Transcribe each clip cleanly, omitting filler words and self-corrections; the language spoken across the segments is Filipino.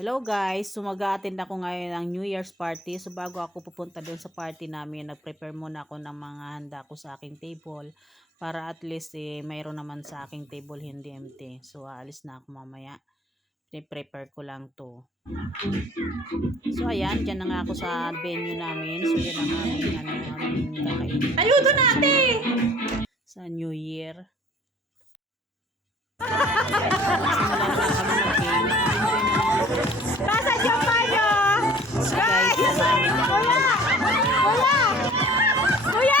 Hello guys, so mag-a-attend ako ngayon ng New Year's party. So bago ako pupunta doon sa party namin, nag-prepare muna ako ng mga handa ko sa aking table para at least mayroon naman sa aking table hindi empty. So aalis na ako mamaya. I-prepare ko lang to. So ayan, dyan na nga ako sa venue namin. So yan ang aming kakainin. Ayudo natin! Sa New Year. Nasa Japanyo! Guys! Kuya!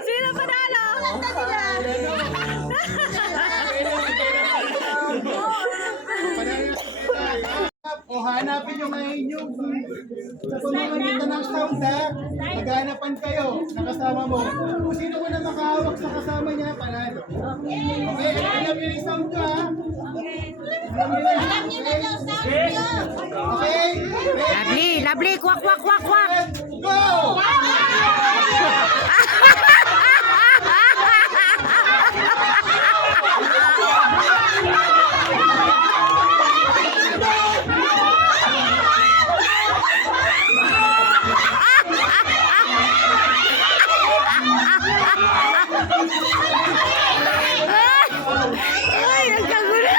Sino panalo? O hanapin nyo ngayon yung kung naman dito ng sound ha, maghanapan kayo na kasama mo. Kung sino mo na makahawak sa kasama niya, panalo. Okay, alam nyo yung sound nyo ha. Alam nyo na yung sound nyo. Okay, Lovely! Kwak, kwak, kwak, kwak! go! Ay, nagkagulo!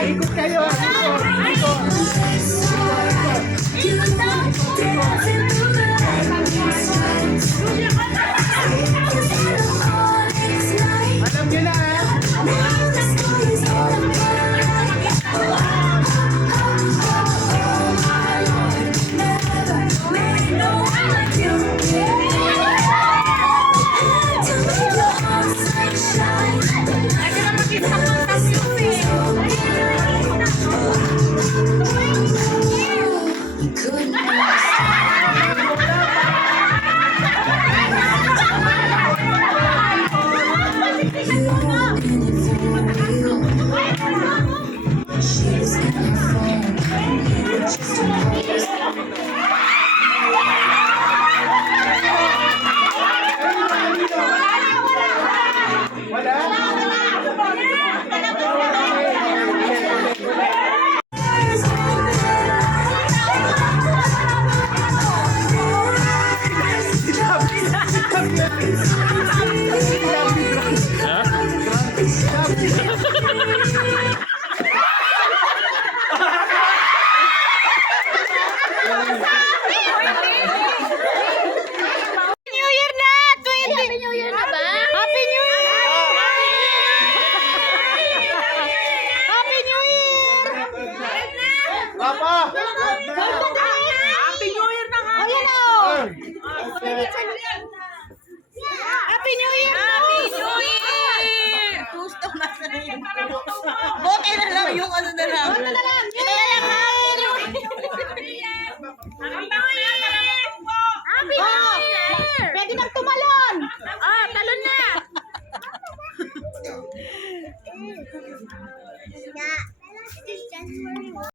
Ikot kayo, alam nyo na ha. New Year na! Happy New Year na ba? Happy New Year! Happy New Year! Papa! Happy New Year na nga! Ayan o! Happy New Year! Happy New Year! Gusto na sa rin. Bote na lang yung ano na lang. Bote na lang! Happy New Year! Happy New Year! It is January 1.